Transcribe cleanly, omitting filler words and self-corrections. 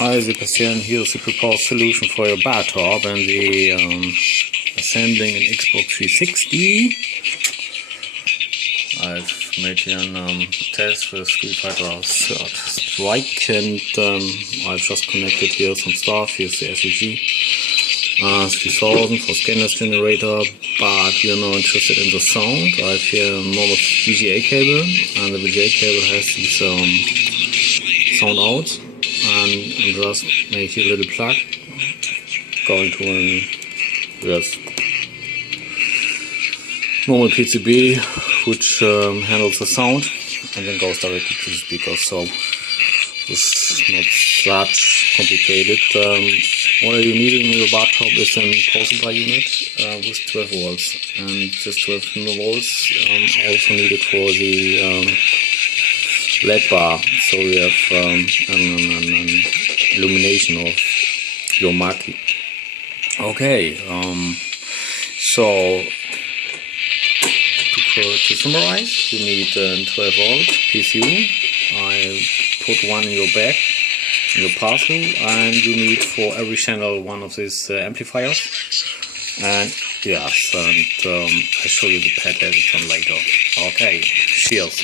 As you can see, here's the proposed solution for your bartop and the assembling an Xbox360. I've made here a test with Street Fighter Strike, and I've just connected here some stuff. Here's the SSG 3000 for scanner's generator, but you're not interested in the sound. I have here a normal VGA cable, and the VGA cable has these sound outs, and just make here a little plug going to an normal PCB which handles the sound and then goes directly to the speaker. So it's not that complicated. What you need in your bartop is an power supply unit with 12 volts, and this 12 volts also needed for the LED bar, so we have an illumination of your marquee. Okay, so to summarize, you need a 12 volt PCU. I put one in your bag, in your parcel, and you need for every channel one of these amplifiers. And yes, and I'll show you the pad editor later. Okay, cheers.